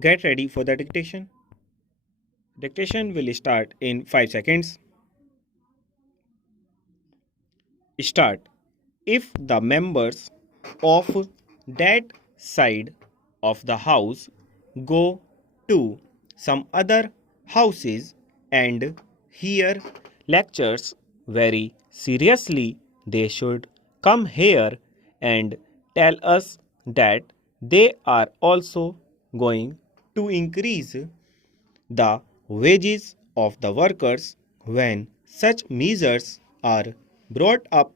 Get ready for the dictation. Dictation will start in 5 seconds. Start. If the members of that side of the house go to some other houses and hear lectures very seriously, they should come here and tell us that they are also going to increase the wages of the workers. When such measures are brought up,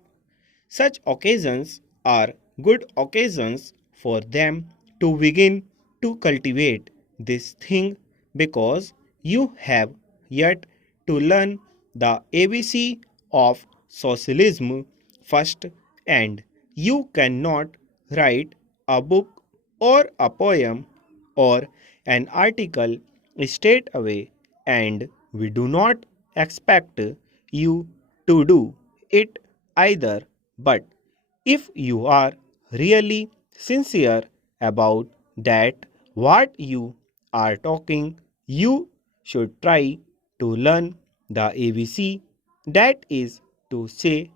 such occasions are good occasions for them to begin to cultivate this thing, because you have yet to learn the ABC of socialism first, and you cannot write a book or a poem or an article straight away, and we do not expect you to do it either. But if you are really sincere about that what you are talking, you should try to learn the ABC, that is to say,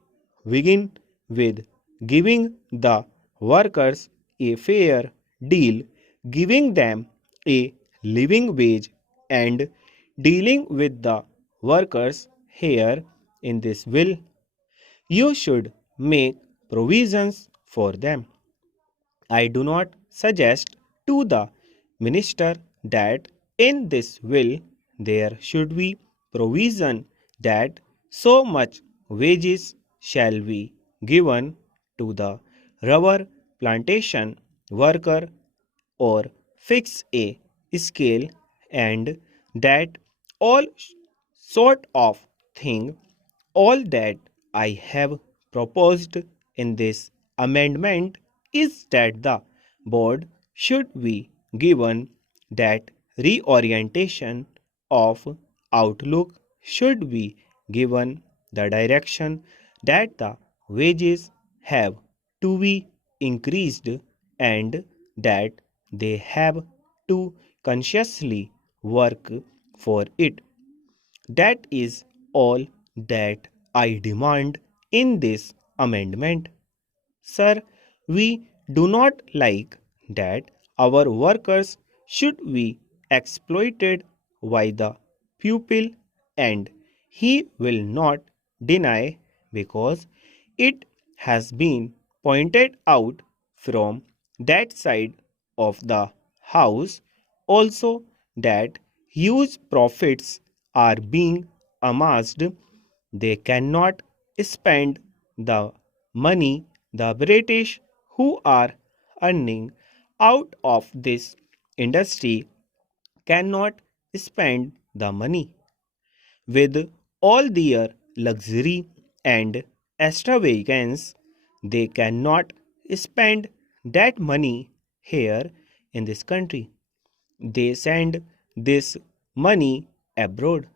begin with giving the workers a fair deal, giving them a living wage, and dealing with the workers here in this will. You should make provisions for them. I do not suggest to the minister that in this will there should be provision that so much wages shall be given to the rubber plantation worker, or fix a scale, and that all sort of thing. All that I have proposed in this amendment is that the board should be given that reorientation of outlook, should be given the direction that the wages have to be increased, and that they have to consciously work for it. That is all that I demand in this amendment. Sir, we do not like that our workers should be exploited by the pupil, and he will not deny, because it has been pointed out from that side of the house also that huge profits are being amassed. They cannot spend the money. The British, who are earning out of this industry, cannot spend the money. With all their luxury and extravagance, they cannot spend that money here in this country. They send this money abroad.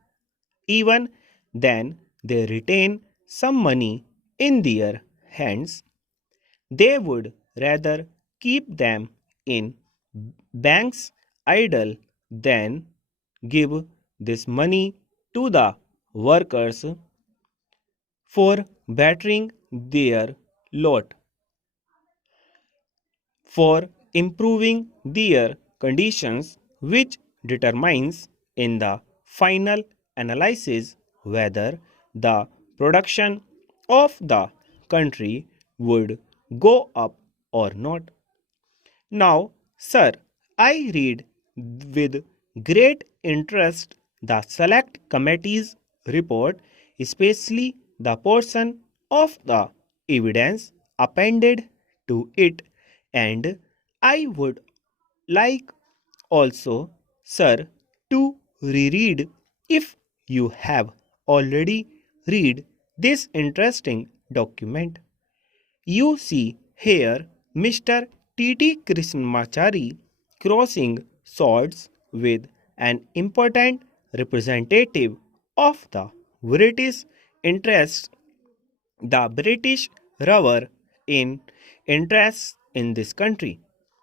Even then, they retain some money in their hands. They would rather keep them in banks idle than give this money to the workers for bettering their lot, for improving their conditions, which determines in the final analysis whether the production of the country would go up or not. Now, sir, I read with great interest the select committee's report, especially the portion of the evidence appended to it, and I would like also, sir, to reread, if you have already read this interesting document. You see here Mr. T.T. Krishnamachari crossing swords with an important representative of the British interests, the British rubber in interests in this country.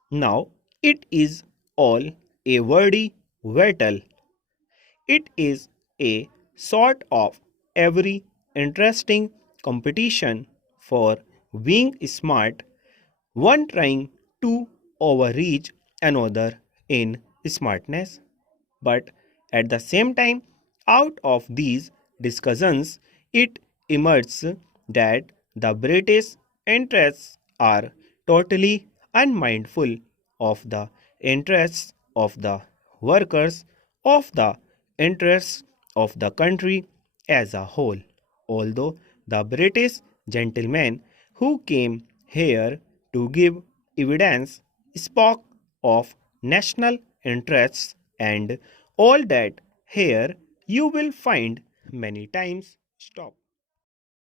Now it is all a wordy battle. It is a sort of every interesting competition for being smart, one trying to overreach another in smartness. But at the same time, out of these discussions, it emerges that the British interests are totally unmindful of the interests of the workers, of the interests of the country as a whole. Although the British gentlemen who came here to give evidence spoke of national interests and all that, here you will find many times stop.